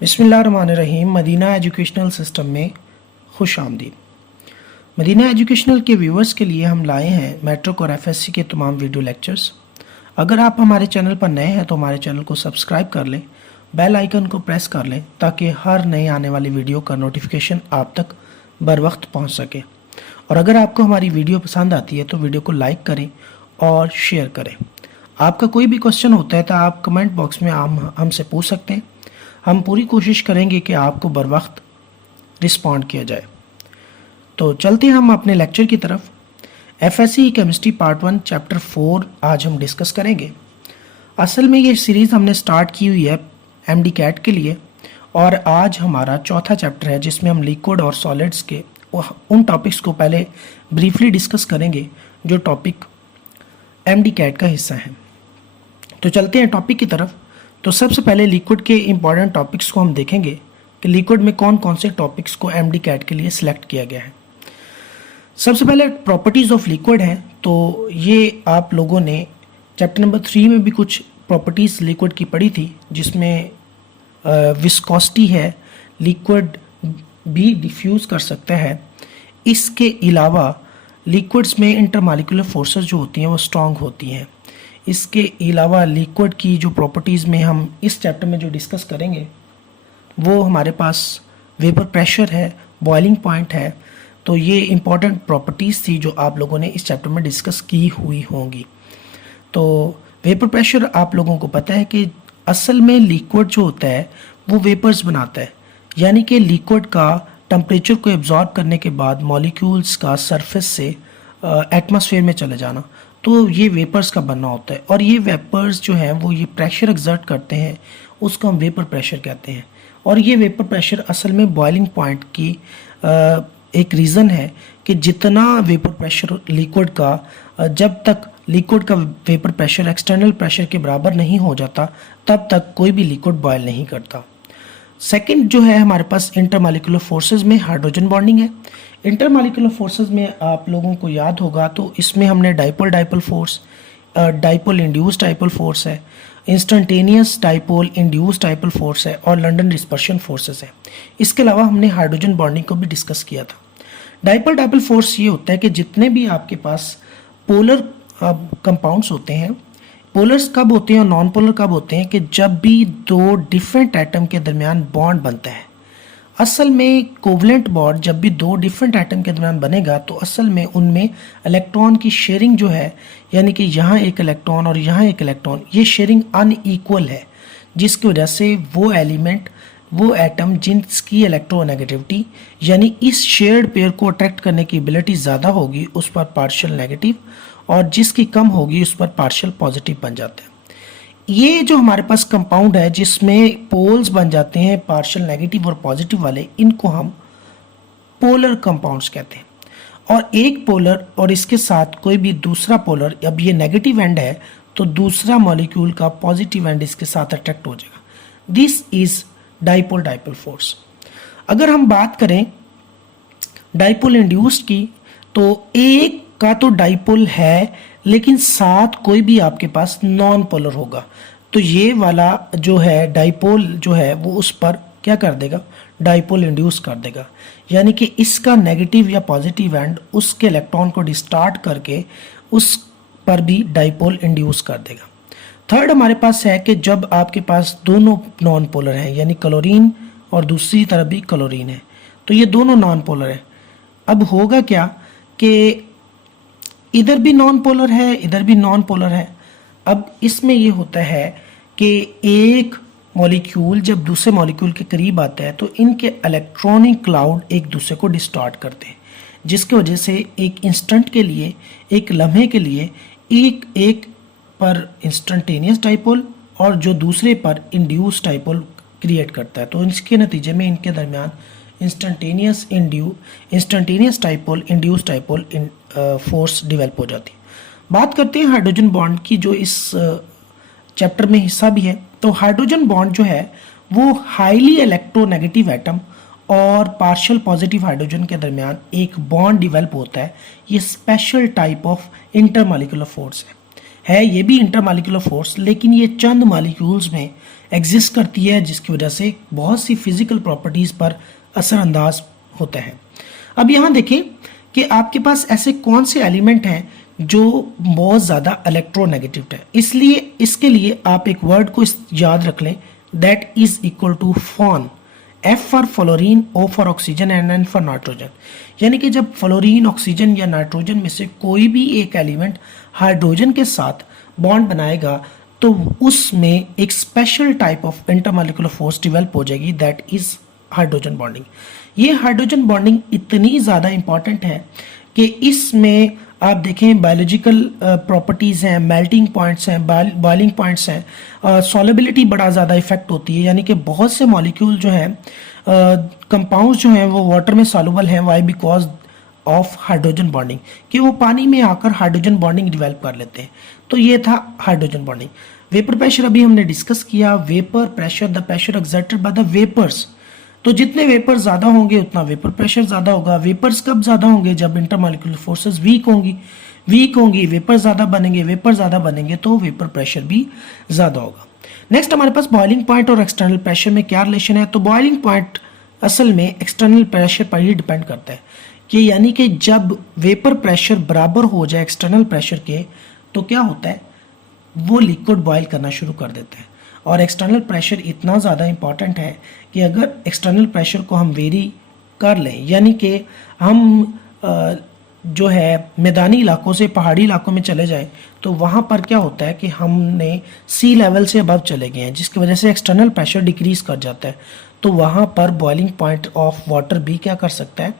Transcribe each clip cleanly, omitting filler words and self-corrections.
बिस्मिल्लाहिर्रहमानिर्रहीम। Medina educational system में खुश आमदीद। मदीना एजुकेशनल के व्यूवर्स के लिए हम लाए हैं मैट्रिक और एफएससी के तमाम वीडियो लेक्चर्स। अगर आप हमारे चैनल पर नए हैं तो हमारे चैनल को सब्सक्राइब कर लें, बेल आइकन को प्रेस कर लें ताकि हर नए आने वाली वीडियो का नोटिफिकेशन आप तक बर वक्त पहुँच सके। और अगर आपको हमारी वीडियो पसंद आती है तो वीडियो को लाइक करें और शेयर करें। आपका कोई भी क्वेश्चन होता है तो आप कमेंट बॉक्स में हमसे पूछ सकते हैं। हम पूरी कोशिश करेंगे कि आपको बर वक्त रिस्पॉन्ड किया जाए। तो चलते हैं हम अपने लेक्चर की तरफ। एफएससी केमिस्ट्री पार्ट 1 चैप्टर 4 आज हम डिस्कस करेंगे। असल में ये सीरीज़ हमने स्टार्ट की हुई है एमडी कैट के लिए और आज हमारा चौथा चैप्टर है जिसमें हम लिक्विड और सॉलिड्स के उन टॉपिक्स को पहले ब्रीफली डिस्कस करेंगे जो टॉपिक एमडी कैट का हिस्सा है। तो चलते हैं टॉपिक की तरफ। तो सबसे पहले लिक्विड के इम्पॉर्टेंट टॉपिक्स को हम देखेंगे कि लिक्विड में कौन कौन से टॉपिक्स को एमडी कैट के लिए सिलेक्ट किया गया है। सबसे पहले प्रॉपर्टीज़ ऑफ लिक्विड है। तो ये आप लोगों ने चैप्टर नंबर 3 में भी कुछ प्रॉपर्टीज़ लिक्विड की पढ़ी थी जिसमें विस्कोसिटी है, लिक्विड भी डिफ्यूज़ कर सकता है। इसके अलावा लिक्विड्स में इंटरमॉलिक्यूलर फोर्सेस जो होती हैं वो स्ट्रॉन्ग होती हैं। इसके अलावा लिक्विड की जो प्रॉपर्टीज़ में हम इस चैप्टर में जो डिस्कस करेंगे वो हमारे पास वेपर प्रेशर है, बॉइलिंग पॉइंट है। तो ये इम्पॉर्टेंट प्रॉपर्टीज़ थी जो आप लोगों ने इस चैप्टर में डिस्कस की हुई होंगी। तो वेपर प्रेशर आप लोगों को पता है कि असल में लिक्विड जो होता है वो वेपर्स बनाता है, यानी कि लिक्विड का टेम्परेचर को एब्जॉर्ब करने के बाद मॉलिक्यूल्स का सरफेस से एटमॉस्फेयर में चले जाना, तो ये वेपर्स का बनना होता है। और ये वेपर्स जो हैं वो ये प्रेशर एक्सर्ट करते हैं, उसको हम वेपर प्रेशर कहते हैं। और ये वेपर प्रेशर असल में बॉइलिंग पॉइंट की एक रीज़न है कि जितना वेपर प्रेशर लिक्विड का जब तक लिक्विड का वेपर प्रेशर एक्सटर्नल प्रेशर के बराबर नहीं हो जाता तब तक कोई भी लिक्विड बॉयल नहीं करता। सेकंड जो है हमारे पास इंटरमॉलिक्यूलर फोर्सेस में हाइड्रोजन बॉन्डिंग है। इंटरमॉलिक्यूलर फोर्सेस में आप लोगों को याद होगा तो इसमें हमने dipole dipole force, dipole induced dipole force है, instantaneous dipole induced dipole force है और लंडन डिस्पर्शन फोर्सेस है। इसके अलावा हमने हाइड्रोजन बॉन्डिंग को भी डिस्कस किया था। डाइपोल डाइपोल फोर्स ये होता है कि जितने भी आपके पास पोलर कंपाउंड्स होते हैं, पोलर्स कब होते हैं और नॉन पोलर कब होते हैं कि जब भी दो डिफरेंट एटम के दरमियान बॉन्ड बनता है। असल में कोवलेंट बॉन्ड जब भी दो डिफरेंट एटम के दरमियान बनेगा तो असल में उनमें इलेक्ट्रॉन की शेयरिंग जो है, यानी कि यहाँ एक इलेक्ट्रॉन और यहाँ एक इलेक्ट्रॉन, ये शेयरिंग अनइक्वल है, जिसकी वजह से वो एलिमेंट, वो एटम जिसकी इलेक्ट्रोनेगेटिविटी यानी इस शेयर्ड पेयर को अट्रैक्ट करने की एबिलिटी ज़्यादा होगी उस पर पार्शियल नेगेटिव, और जिसकी कम होगी उस पर पार्शियल पॉजिटिव बन जाता है। ये जो हमारे पास कंपाउंड है जिसमें पोल्स बन जाते हैं पार्शियल नेगेटिव और पॉजिटिव वाले, इनको हम पोलर कंपाउंड्स कहते हैं। और एक पोलर और इसके साथ कोई भी दूसरा पोलर, अब ये नेगेटिव एंड है तो दूसरा मॉलिक्यूल का पॉजिटिव एंड इसके साथ अट्रैक्ट हो जाएगा। This is dipole dipole force. अगर हम बात करें डाइपोल इंड्यूस्ड की तो एक का तो डाइपोल है लेकिन साथ कोई भी आपके पास नॉन पोलर होगा, तो ये वाला जो है डाइपोल जो है वो उस पर क्या कर देगा, डाइपोल इंड्यूस कर देगा, यानी कि इसका नेगेटिव या पॉजिटिव एंड उसके इलेक्ट्रॉन को डिस्टार्ट करके उस पर भी डाइपोल इंड्यूस कर देगा। थर्ड हमारे पास है कि जब आपके पास दोनों नॉन पोलर हैं, यानी क्लोरीन और दूसरी तरफ भी क्लोरीन है, तो ये दोनों नॉन पोलर है। अब होगा क्या कि इधर भी नॉन पोलर है, इधर भी नॉन पोलर है। अब इसमें ये होता है कि एक मॉलिक्यूल जब दूसरे मॉलिक्यूल के करीब आता है तो इनके इलेक्ट्रॉनिक क्लाउड एक दूसरे को डिस्टॉर्ट करते हैं, जिसकी वजह से एक इंस्टेंट के लिए, एक लम्हे के लिए एक पर इंस्टेंटेनियस डाइपोल और जो दूसरे पर इंड्यूस डाइपोल क्रिएट करता है। तो इसके नतीजे में इनके दरमियान instantaneous dipole induce dipole force develop हो जाती है। बात करते हैं हाइड्रोजन बॉन्ड की जो इस चैप्टर में हिस्सा भी है। तो हाइड्रोजन बॉन्ड जो है वो हाईली इलेक्ट्रोनेगेटिव एटम और पार्शियल पॉजिटिव हाइड्रोजन के दरमियान एक बॉन्ड डेवलप होता है। ये special type of intermolecular force है ये भी इंटरमॉलिक्यूलर फोर्स, लेकिन ये चंद मॉलिक्यूल्स में एग्जिस्ट करती है, जिसकी वजह से बहुत सी फिजिकल प्रॉपर्टीज पर असरअंदाज होता है। अब यहाँ देखें कि आपके पास ऐसे कौन से एलिमेंट हैं जो बहुत ज़्यादा इलेक्ट्रोनेगेटिव है। इसलिए इसके लिए आप एक वर्ड को याद रख लें, that is equal to FON. F for fluorine, O for oxygen and N for nitrogen. यानी कि जब फ्लोरीन, ऑक्सीजन या नाइट्रोजन में से कोई भी एक एलिमेंट हाइड्रोजन के साथ बॉन्ड बनाएगा तो उसमें एक special type of intermolecular force develop हो जाएगी, दैट इज हाइड्रोजन बॉन्डिंग। ये हाइड्रोजन बॉन्डिंग इतनी ज़्यादा इंपॉर्टेंट है कि इसमें आप देखें बायोलॉजिकल प्रॉपर्टीज़ हैं, मेल्टिंग पॉइंट्स हैं, बॉइलिंग पॉइंट्स हैं, सॉलेबिलिटी बड़ा ज़्यादा इफेक्ट होती है। यानी कि बहुत से मॉलिक्यूल जो हैं, कंपाउंड्स जो हैं वो वाटर में सॉल्युबल हैं। Why? Because of hydrogen bonding, कि वो पानी में आकर हाइड्रोजन बॉन्डिंग डेवलप कर लेते हैं। तो ये था हाइड्रोजन बॉन्डिंग। वेपर प्रेशर अभी हमने डिस्कस किया। Vapour pressure, the pressure exerted by the vapours. तो जितने वेपर ज़्यादा होंगे उतना वेपर प्रेशर ज़्यादा होगा। वेपर्स कब ज़्यादा होंगे? जब इंटरमॉलिक्यूलर फोर्सेस वीक होंगी, वेपर ज़्यादा बनेंगे, वेपर ज़्यादा बनेंगे तो वेपर प्रेशर भी ज़्यादा होगा। नेक्स्ट हमारे पास बॉइलिंग पॉइंट और एक्सटर्नल प्रेशर में क्या रिलेशन है? तो बॉइलिंग पॉइंट असल में एक्सटर्नल प्रेशर पर ही डिपेंड करता है, कि यानी कि जब वेपर प्रेशर बराबर हो जाए एक्सटर्नल प्रेशर के तो क्या होता है, वो लिक्विड बॉयल करना शुरू कर देता है। और एक्सटर्नल प्रेशर इतना ज़्यादा इंपॉर्टेंट है कि अगर एक्सटर्नल प्रेशर को हम वेरी कर लें, यानी कि हम जो है मैदानी इलाकों से पहाड़ी इलाकों में चले जाएं, तो वहाँ पर क्या होता है कि हमने सी लेवल से अबव चले गए हैं, जिसकी वजह से एक्सटर्नल प्रेशर डिक्रीज कर जाता है। तो वहाँ पर बॉइलिंग पॉइंट ऑफ वाटर भी क्या कर सकता है,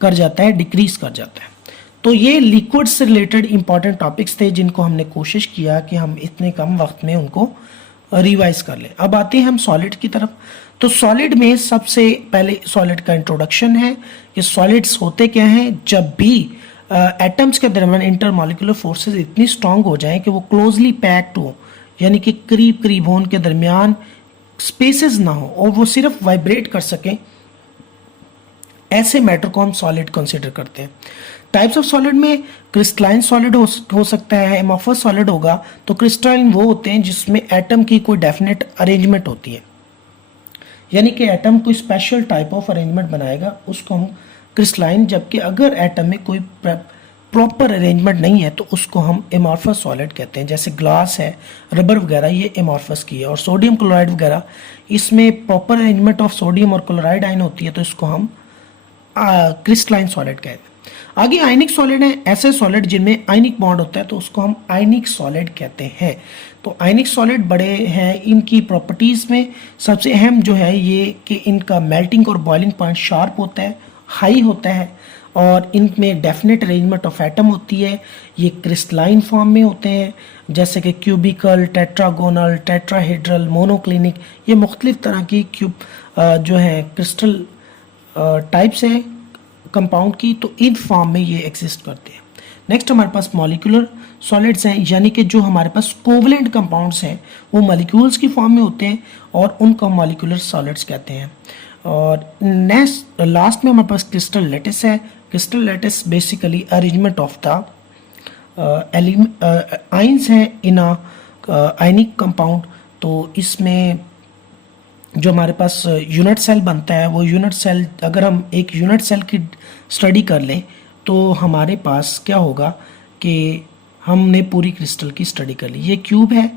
कर जाता है, डिक्रीज कर जाता है। तो ये लिक्विड से रिलेटेड इंपॉर्टेंट टॉपिक्स थे जिनको हमने कोशिश किया कि हम इतने कम वक्त में उनको रिवाइज कर लें। अब आते हैं हम सॉलिड की तरफ। तो सॉलिड में सबसे पहले सॉलिड का इंट्रोडक्शन है कि सॉलिड्स होते क्या हैं। जब भी एटम्स के दरमियान इंटरमॉलिक्यूलर फोर्सेस इतनी स्ट्रांग हो जाएं कि वो क्लोजली पैक्ड हो, यानी कि करीब करीब हो, उनके दरमियान स्पेसेस ना हो और वो सिर्फ वाइब्रेट कर सकें, ऐसे मैटर को हम सॉलिड कंसीडर करते हैं। टाइप्स ऑफ सॉलिड में क्रिस्टलाइन सॉलिड हो सकता है, एमॉर्फस सॉलिड होगा। तो क्रिस्टलाइन वो होते हैं जिसमें एटम की कोई डेफिनेट अरेंजमेंट होती है, यानी कि एटम कोई स्पेशल टाइप ऑफ अरेंजमेंट बनाएगा, उसको हम क्रिस्टलाइन। जबकि अगर एटम में कोई प्रॉपर अरेंजमेंट नहीं है तो उसको हम एमॉर्फस सॉलिड कहते हैं। जैसे ग्लास है, रबर वगैरह, ये एमॉर्फस की है। और सोडियम क्लोराइड वगैरह, इसमें प्रॉपर अरेंजमेंट ऑफ सोडियम और क्लोराइड आयन होती है, तो इसको हम क्रिस्टलाइन सॉलिड कहते हैं। आगे आयनिक सॉलिड है, ऐसे सॉलिड जिनमें आयनिक बॉन्ड होता है, तो उसको हम आयनिक सॉलिड कहते हैं। तो आयनिक सॉलिड बड़े हैं, इनकी प्रॉपर्टीज़ में सबसे अहम जो है ये कि इनका मेल्टिंग और बॉइलिंग पॉइंट शार्प होता है, हाई होता है, और इनमें डेफिनेट अरेंजमेंट ऑफ एटम होती है। ये क्रिस्टलाइन फॉर्म में होते हैं, जैसे कि क्यूबिकल, टेट्रागोनल, टेट्राहेड्रल, मोनोक्लिनिक, ये मुख्तलिफ तरह की जो है क्रिस्टल टाइप्स हैं कंपाउंड की, तो इन फॉर्म में ये एग्जिस्ट करते हैं। नेक्स्ट हमारे पास मॉलिक्यूलर सॉलिड्स हैं, यानी कि जो हमारे पास कोवलेंट कंपाउंड्स हैं वो मॉलिक्यूल्स की फॉर्म में होते हैं और उनको मॉलिक्यूलर सॉलिड्स कहते हैं। और नेक्स्ट लास्ट में हमारे पास क्रिस्टल लैटिस है। Crystal lattice basically arrangement of the ions हैं इन आयनिक कंपाउंड। तो इसमें जो हमारे पास यूनिट सेल बनता है, वो यूनिट सेल, अगर हम एक यूनिट सेल की स्टडी कर लें तो हमारे पास क्या होगा कि हमने पूरी क्रिस्टल की स्टडी कर ली। ये क्यूब है,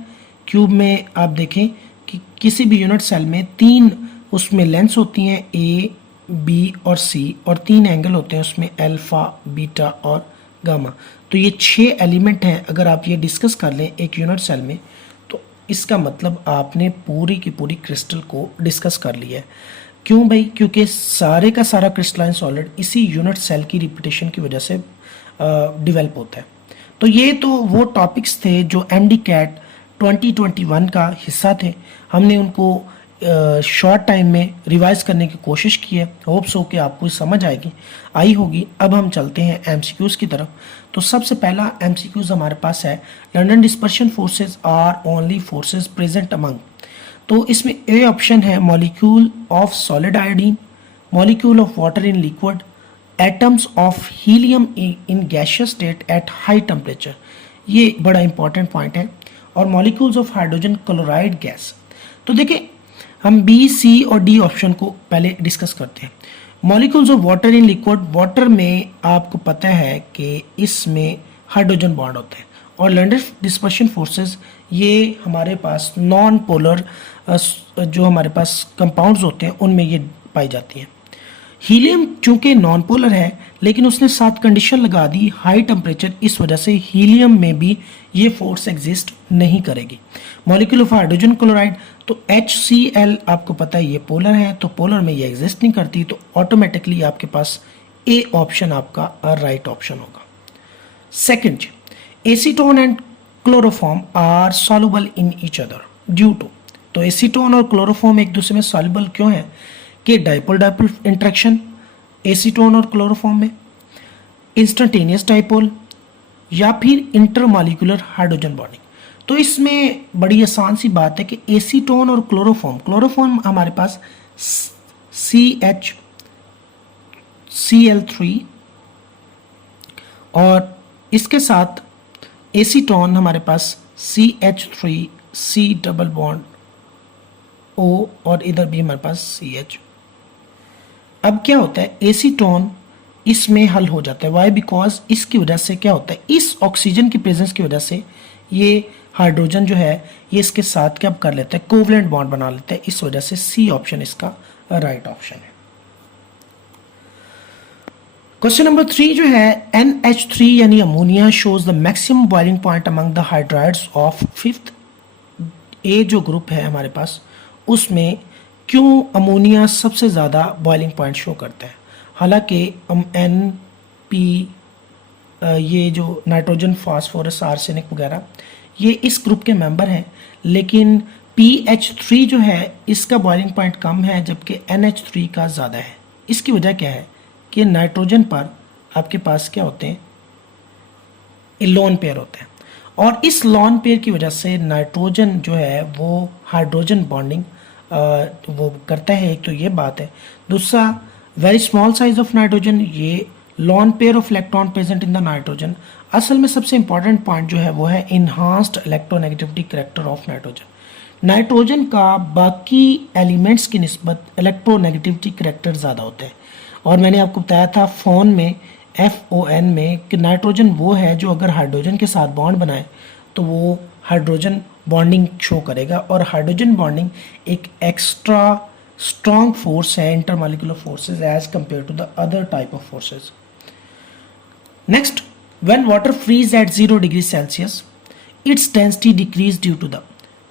क्यूब में आप देखें कि किसी भी यूनिट सेल में 3 उसमें लेंस होती हैं, ए, बी और सी, और 3 एंगल होते हैं उसमें, अल्फा, बीटा और गामा। तो ये 6 एलिमेंट हैं। अगर आप ये डिस्कस कर लें एक यूनिट सेल में, तो इसका मतलब आपने पूरी की पूरी क्रिस्टल को डिस्कस कर लिया है। क्यों भाई? क्योंकि सारे का सारा क्रिस्टलाइन सॉलिड इसी यूनिट सेल की रिपीटेशन की वजह से डेवलप होता है। तो ये तो वो टॉपिक्स थे जो MD-CAT 2021 का हिस्सा थे। हमने उनको शॉर्ट टाइम में रिवाइज करने की कोशिश की है। होप सो कि आपको समझ आई होगी। अब हम चलते हैं MCQs की तरफ। तो सबसे पहला MCQs हमारे पास है, London dispersion forces are only forces present among. तो इसमें ए ऑप्शन है molecule of solid iodine, molecule of water in liquid, atoms of helium in gaseous state at high temperature. ये बड़ा इंपॉर्टेंट पॉइंट है। और molecules of hydrogen chloride gas, तो देखिए हम बी, सी और डी ऑप्शन को पहले डिस्कस करते हैं। Molecules of water in liquid, water में आपको पता है कि इसमें हाइड्रोजन बॉन्ड होता है। और लैंडर डिस्पर्शन फोर्सेस, ये हमारे पास नॉन पोलर जो हमारे पास कंपाउंड्स होते हैं उनमें ये पाई जाती हैं। हीलियम चूंकि नॉन पोलर है लेकिन उसने साथ कंडीशन लगा दी हाई टेम्परेचर, इस वजह से हीलियम में भी ये फोर्स एग्जिस्ट नहीं करेगी। मॉलिक्यूल ऑफ हाइड्रोजन क्लोराइड, तो HCl आपको पता है ये पोलर है, तो पोलर में ये एग्जिस्ट नहीं करती, तो ऑटोमेटिकली आपके पास ए ऑप्शन आपका राइट ऑप्शन होगा। Second, acetone and chloroform are soluble in each other due to, तो एसीटोन और क्लोरोफॉर्म एक दूसरे में सॉल्युबल क्यों है कि डाइपोल डाइपोल इंटरेक्शन एसीटोन और क्लोरोफॉर्म में, इंस्टेंटेनियस डाइपोल, या फिर इंटरमॉलिक्यूलर हाइड्रोजन बॉन्डिंग। तो इसमें बड़ी आसान सी बात है कि एसीटोन और क्लोरोफॉर्म हमारे पास CH3 और इसके साथ एसीटोन हमारे पास CH3C डबल बॉन्ड O और इधर भी हमारे पास CH। अब क्या होता है, एसीटोन इसमें हल हो जाता है। वाई? बिकॉज इसकी वजह से क्या होता है, इस ऑक्सीजन की प्रेजेंस की वजह से ये हाइड्रोजन जो है ये इसके साथ क्या कर लेता है, कोवलेंट बॉन्ड बना लेता है, इस वजह से सी ऑप्शन इसका राइट ऑप्शन है। क्वेश्चन नंबर 3 जो है, NH3 यानी ammonia shows the maximum boiling point among the hydrides of fifth. A जो ग्रुप है हमारे पास उसमें क्यों अमोनिया सबसे ज़्यादा बॉइलिंग पॉइंट शो करता है। हालांकि NP ये जो नाइट्रोजन, फास्फोरस, आर्सेनिक वगैरह ये इस ग्रुप के मेंबर हैं, लेकिन PH3 जो है इसका बॉइलिंग पॉइंट कम है जबकि NH3 का ज़्यादा है। इसकी वजह क्या है कि नाइट्रोजन पर आपके पास क्या होते हैं, लोन पेयर होते हैं, और इस लोन पेयर की वजह से नाइट्रोजन जो है वो हाइड्रोजन बॉन्डिंग वो करता है। एक तो ये बात है। दूसरा, very small size of nitrogen, ये lone pair of electron present in the nitrogen. असल में सबसे इंपॉर्टेंट पॉइंट जो है वो है enhanced electronegativity character of nitrogen. Nitrogen का बाकी एलिमेंट्स की निस्बत इलेक्ट्रोनेगेटिविटी करेक्टर ज़्यादा होते हैं। और मैंने आपको बताया था फोन में FON में कि नाइट्रोजन वो है जो अगर हाइड्रोजन के साथ बॉन्ड बनाए तो वो हाइड्रोजन बॉन्डिंग शो करेगा, और हाइड्रोजन बॉन्डिंग एक एक्स्ट्रा स्ट्रॉन्ग फोर्स है intermolecular forces as compare to the other type of forces. Next, when water freeze at 0 degree Celsius its density decrease due to the,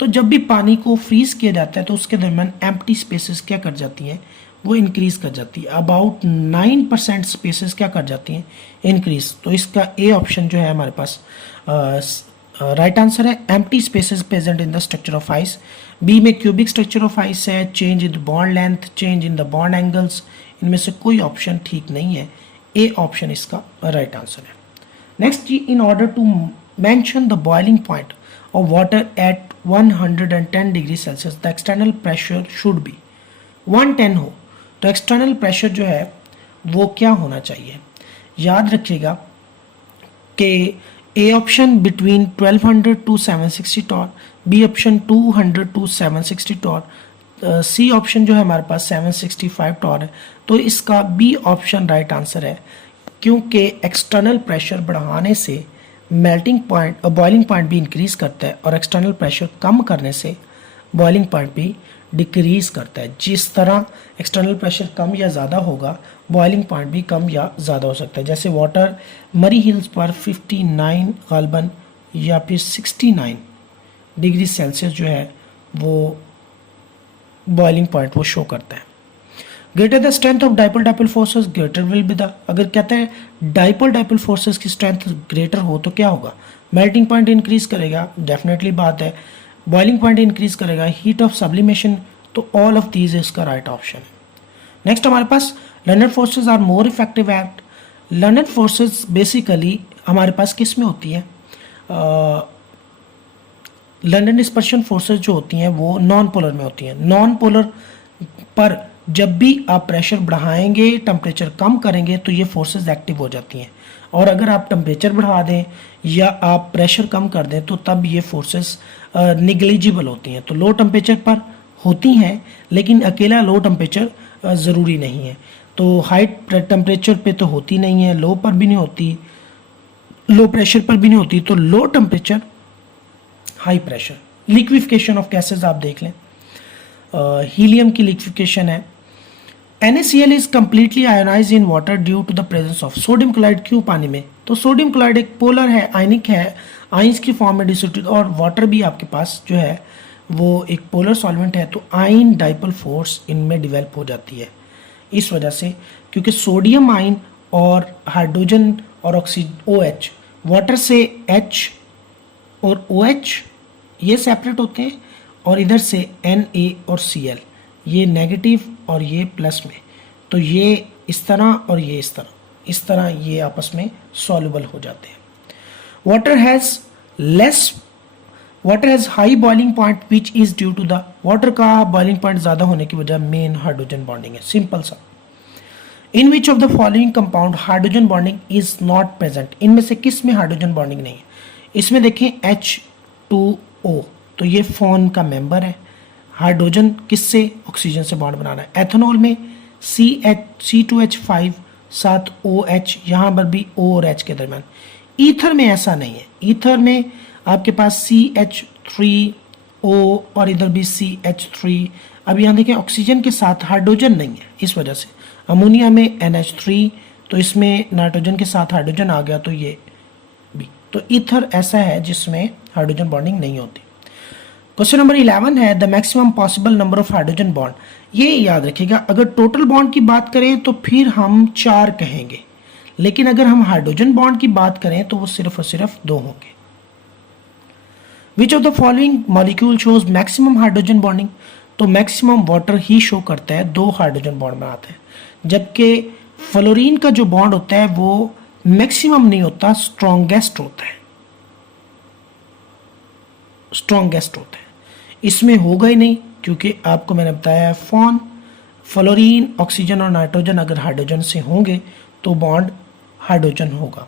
तो जब भी पानी को freeze किया जाता है तो उसके दरमियान एम्प्टी स्पेसेस क्या कर जाती हैं, वो इंक्रीज कर जाती है। अबाउट 9% स्पेसेस क्या कर जाती हैं, इंक्रीज। तो इसका ए ऑप्शन जो है हमारे पास राइट आंसर है। Empty spaces present in the structure of ice. B में क्यूबिक स्ट्रक्चर ऑफ आइस है, change in the bond length, change in the bond angles, इनमें से कोई ऑप्शन ठीक नहीं है। ए ऑप्शन इसका राइट आंसर है। Next, in order to mention the boiling point of water at 110 degree Celsius the external pressure should be 110 हो, तो एक्सटर्नल प्रेशर जो है वो क्या होना चाहिए। याद रखिएगा कि A option between 1200 to 760 torr, B option 200 to 760 torr, C option जो है हमारे पास 765 टॉर है। तो इसका बी ऑप्शन राइट आंसर है, क्योंकि एक्सटर्नल प्रेशर बढ़ाने से मेल्टिंग पॉइंट और बॉइलिंग पॉइंट भी इंक्रीज करता है, और एक्सटर्नल प्रेशर कम करने से बॉइलिंग पॉइंट भी डिक्रीज करता है। जिस तरह एक्सटर्नल प्रेशर कम या ज़्यादा होगा, बॉइलिंग पॉइंट भी कम या ज़्यादा हो सकता है। जैसे वाटर मरी हिल्स पर 59 गालबन या फिर 69 डिग्री सेल्सियस जो है वो बॉइलिंग पॉइंट वो शो करता है। Greater the strength of dipole dipole forces greater will be the, अगर कहते हैं डाइपोल डाइपोल फोर्सेस की स्ट्रेंथ ग्रेटर हो तो क्या होगा, मेल्टिंग पॉइंट इंक्रीज करेगा, डेफिनेटली बात है। बॉइलिंग पॉइंट इंक्रीज करेगा, हीट ऑफ सब्लिमेशन, तो ऑल ऑफ दीज इसका राइट ऑप्शन है। नेक्स्ट हमारे पास London forces are more effective at, London forces basically हमारे पास किस में होती है, लैंडर डिस्पर्शन फोर्सेस जो होती हैं वो नॉन पोलर में होती हैं। नॉन पोलर पर जब भी आप प्रेशर बढ़ाएंगे, टेम्परेचर कम करेंगे, तो ये फोर्सेस एक्टिव हो जाती हैं। और अगर आप टेम्परेचर बढ़ा दें या आप प्रेशर कम कर दें तो तब ये फोर्सेस निग्लिजिबल होती हैं। तो लो टेम्परेचर पर होती हैं, लेकिन अकेला लो टेम्परेचर ज़रूरी नहीं है। तो हाई टेम्परेचर पे तो होती नहीं है, लो पर भी नहीं होती, लो प्रेशर पर भी नहीं होती। तो low temperature, high pressure. Liquefaction of gases आप देख लें, हीलियम की लिक्विफिकेशन है। NaCl is completely ionize in water due to the presence of sodium chloride. क्यों पानी में? तो सोडियम क्लोराइड एक पोलर है, आयनिक है, आइंस की फॉर्म में डिसोसिएटेड, और वाटर भी आपके पास जो है वो एक पोलर सॉल्वेंट है, तो आयन डाइपोल फोर्स इनमें डेवलप हो जाती है। इस वजह से, क्योंकि सोडियम आयन और हाइड्रोजन और ऑक्सीजन OH, वाटर से H और OH ये सेपरेट होते हैं, और इधर से Na और Cl ये नेगेटिव और ये प्लस में, तो ये इस तरह और ये इस तरह ये आपस में सॉल्युबल हो जाते हैं। Water has high boiling point which is due to the, water का बॉइलिंग पॉइंट ज़्यादा होने की वजह मेन हाइड्रोजन बॉन्डिंग है। सिंपल सा। In which of the following compound hydrogen bonding is not present? इनमें से किस में हाइड्रोजन बॉन्डिंग नहीं है? इसमें देखें H2O, तो ये फोन का मेंबर है। हाइड्रोजन किससे? ऑक्सीजन से बॉन्ड बनाना है। एथेनॉल में C2H5 साथ OH, यहाँ पर भी O और H के दरमियान। ईथर में ऐसा नहीं है। ईथर में आपके पास CH3O और इधर भी CH3। अब यहाँ देखें ऑक्सीजन के साथ हाइड्रोजन नहीं है, इस वजह से। अमोनिया में NH3, तो इसमें नाइट्रोजन के साथ हाइड्रोजन आ गया, तो ये भी। तो ईथर ऐसा है जिसमें हाइड्रोजन बॉन्डिंग नहीं होती। क्वेश्चन नंबर 11 है the maximum possible number of hydrogen bond. ये याद रखिएगा, अगर टोटल बॉन्ड की बात करें तो फिर हम 4 कहेंगे, लेकिन अगर हम हाइड्रोजन बॉन्ड की बात करें तो वो सिर्फ और सिर्फ 2 होंगे। विच of the following molecule shows maximum hydrogen bonding? तो मैक्सिमम वाटर ही शो करता है, 2 हाइड्रोजन बॉन्ड बनाते हैं, जबकि फ्लोरीन का जो बॉन्ड होता है वो मैक्सिमम नहीं होता, स्ट्रॉन्गेस्ट होता है, स्ट्रॉन्गेस्ट होता है। इसमें होगा ही नहीं, क्योंकि आपको मैंने बताया है फ्लोरीन, ऑक्सीजन और नाइट्रोजन अगर हाइड्रोजन से होंगे तो बॉन्ड हाइड्रोजन होगा।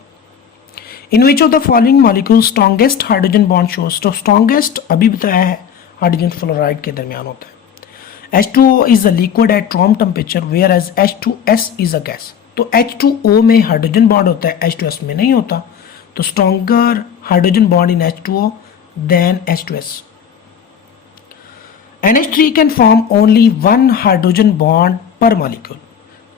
In which of the following molecule strongest hydrogen bond shows? तो स्ट्रॉन्गेस्ट अभी बताया है हाइड्रोजन फ्लोराइड के दरमियान होता है। H2O is a liquid at room temperature whereas H2S is a gas. तो H2O में हाइड्रोजन बॉन्ड होता है, H2S में नहीं होता, तो stronger hydrogen bond in H2O than H2S। NH3 can form only 1 hydrogen bond per molecule.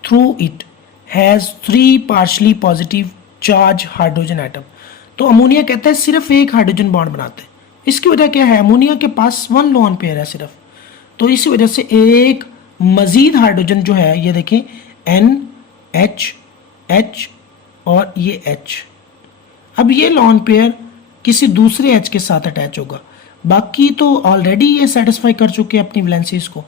Through it has 3 partially positive charge hydrogen atom. तो ammonia कहता है सिर्फ एक हाइड्रोजन बॉन्ड बनाते हैं। इसकी वजह क्या है? अमोनिया के पास 1 लोन पेयर है सिर्फ, तो इसी वजह से एक मजीद हाइड्रोजन जो है, ये देखें NH, H और ये H, अब ये लोन पेयर किसी दूसरे H के साथ अटैच होगा, बाकी तो ऑलरेडी ये सेटिस्फाई कर चुके हैं अपनी वैलेंसीज को,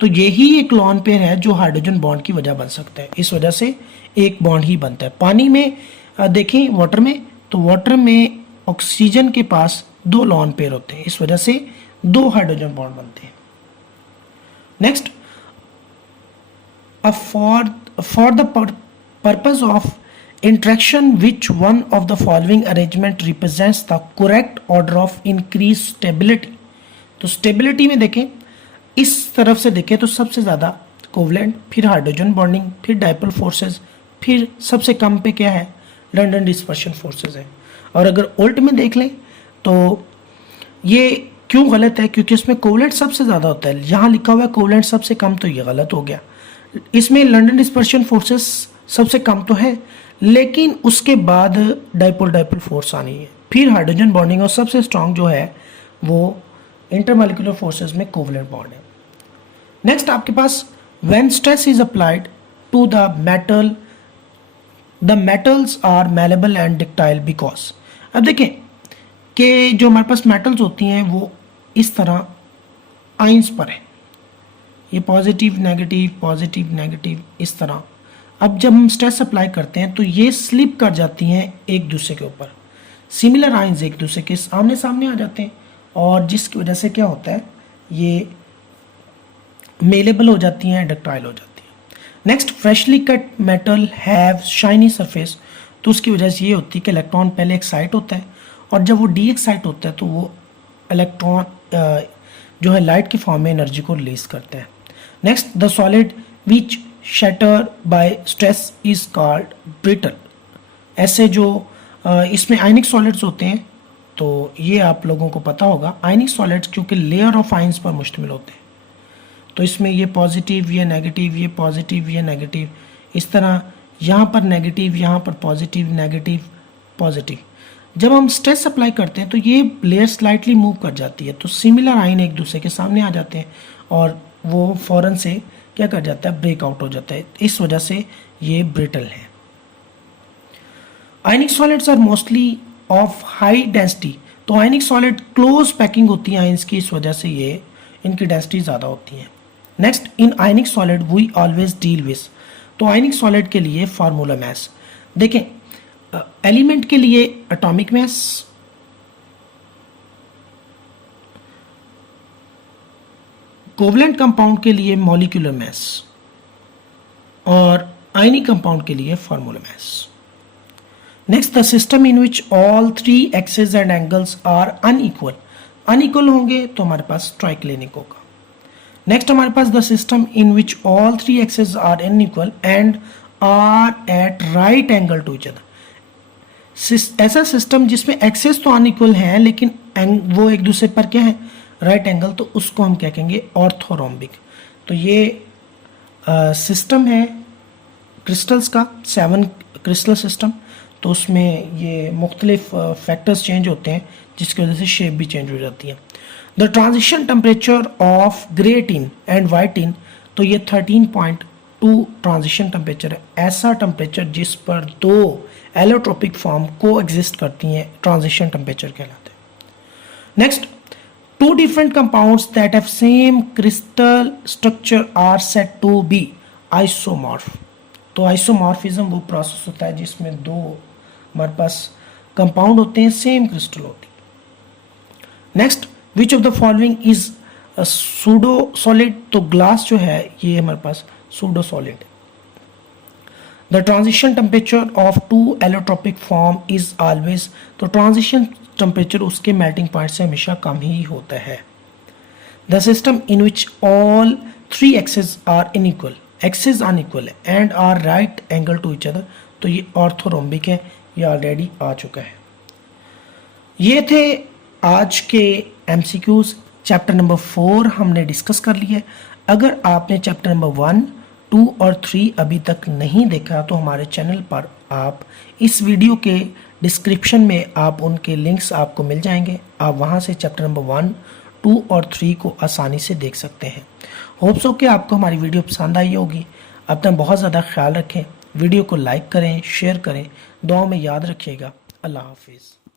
तो यही एक लोन पेयर है जो हाइड्रोजन बॉन्ड की वजह बन सकता है। इस वजह से एक बॉन्ड ही बनता है। पानी में देखें, वाटर में, तो वाटर में ऑक्सीजन के पास 2 लोन पेयर होते हैं, इस वजह से 2 हाइड्रोजन बॉन्ड बनते हैं। Next, for the purpose of interaction which one of the following arrangement represents the correct order of increased stability? तो स्टेबिलिटी में देखें, इस तरफ से देखें तो सबसे ज़्यादा कोवलेंट, फिर हाइड्रोजन बॉन्डिंग, फिर डाइपोल फोर्सेस, फिर सबसे कम पे क्या है? लंडन डिस्पर्शन फोर्सेस है। और अगर उल्ट में देख लें तो ये क्यों गलत है? क्योंकि इसमें कोवलेंट सबसे ज़्यादा होता है, यहाँ लिखा हुआ है कोवलेंट सबसे कम, तो ये गलत हो गया। इसमें लंडन डिस्पर्शन फोर्सेस सबसे कम तो है, लेकिन उसके बाद डाइपोल फोर्स आनी है, फिर हाइड्रोजन बॉन्डिंग, और सबसे स्ट्रांग जो है वो इंटरमॉलिक्यूलर फोर्सेस में कोवलेंट बॉन्ड है। नेक्स्ट आपके पास when stress is applied to the metal, the metals are malleable and ductile because. अब देखें कि जो हमारे पास मेटल्स होती हैं वो इस तरह आइंस पर है, ये पॉजिटिव नेगेटिव इस तरह। अब जब हम स्ट्रेस अप्लाई करते हैं तो ये स्लिप कर जाती हैं एक दूसरे के ऊपर, सिमिलर आइंस एक दूसरे के आमने सामने आ जाते हैं, और जिसकी वजह से क्या होता है, ये मेलेबल हो जाती हैं, डक्टाइल हो जाती हैं। Next, freshly cut metal have shiny surface. तो उसकी वजह से ये होती है कि इलेक्ट्रॉन पहले एक्साइट होता है और जब वो डी एक्साइट होता है तो वो इलेक्ट्रॉन जो है लाइट की फॉर्म में एनर्जी को रिलीज करते हैं। Next, the solid which shatter by stress is called brittle. ऐसे जो इसमें आयनिक सॉलिड्स होते हैं, तो ये आप लोगों को पता होगा, आयनिक सॉलिड्स क्योंकि लेयर ऑफ आयंस पर मुश्तमिल होते हैं, तो इसमें ये पॉजिटिव, ये नेगेटिव, ये पॉजिटिव, ये नेगेटिव, इस तरह यहाँ पर नेगेटिव, यहाँ पर पॉजिटिव, नेगेटिव, पॉजिटिव। जब हम स्ट्रेस अप्लाई करते हैं तो ये लेयर स्लाइटली मूव कर जाती है, तो सिमिलर आयन एक दूसरे के सामने आ जाते हैं और वो फौरन से क्या कर जाता है, ब्रेकआउट हो जाता है। इस वजह से ये ब्रिटल है। Ionic solids are mostly of high density. तो आयनिक सॉलिड क्लोज पैकिंग होती है आयंस की, इस वजह से ये इनकी डेंसिटी ज़्यादा होती है। Next, in ionic solid we always deal with. तो आयनिक सॉलिड के लिए फार्मूला मैस देखें, एलिमेंट के लिए एटॉमिक मैस, कोवलेंट कंपाउंड के लिए मॉलिक्यूलर मैस और आयनिक कंपाउंड के लिए formula mass. Next, the system in which all three axes and angles are unequal. Unequal होंगे तो हमारे पास ट्राइक्लिनिक होगा। नेक्स्ट हमारे पास the system in which all three axes are unequal and are at right angle to each other. ऐसा system जिसमें axes तो अनइक्वल हैं लेकिन वो एक दूसरे पर क्या है, राइट एंगल, तो उसको हम क्या कहेंगे, ऑर्थोरोम्बिक। तो ये सिस्टम है क्रिस्टल्स का, 7 क्रिस्टल सिस्टम। तो उसमें ये मुख्तलिफ फैक्टर्स चेंज होते हैं जिसकी वजह से शेप भी चेंज हो जाती है। The transition temperature of grey tin and white tin, तो ये 13.2 ट्रांजिशन टेम्परेचर है। ऐसा टेम्परेचर जिस पर दो एलोट्रोपिक फॉर्म को एग्जिस्ट करती हैं, ट्रांजिशन टेम्परेचर कहलाते हैं। Next, two different compounds that have same crystal structure are said to be isomorph. तो आइसोमॉर्फिज्म वो प्रोसेस होता है जिसमें दो हमारे पास कंपाउंड होते हैं, सेम क्रिस्टल होती है। Next, which of the following is pseudo solid. तो ग्लास जो है ये हमारे पास सूडो सॉलिड है। The transition temperature of two allotropic form is always, तो ट्रांजिशन टेम्परेचर उसके मेल्टिंग पॉइंट से हमेशा कम ही होता है। The system in which all three axes are unequal, axes unequal है and are right angle to each other, तो ये ऑर्थोरोम्बिक है, ये ऑलरेडी आ चुका है। ये थे आज के एमसीक्यूज। चैप्टर नंबर 4 हमने डिस्कस कर लिया है। अगर आपने चैप्टर नंबर 1, 2 और 3 अभी तक नहीं देखा तो हमारे चैनल पर आप इस वीडियो के डिस्क्रिप्शन में आप उनके लिंक्स आपको मिल जाएंगे। आप वहां से चैप्टर नंबर 1, 2 और 3 को आसानी से देख सकते हैं। होप्स हो कि आपको हमारी वीडियो पसंद आई होगी। अपना बहुत ज़्यादा ख्याल रखें, वीडियो को लाइक करें, शेयर करें, दुआ में याद रखिएगा। अल्लाह हाफिज़।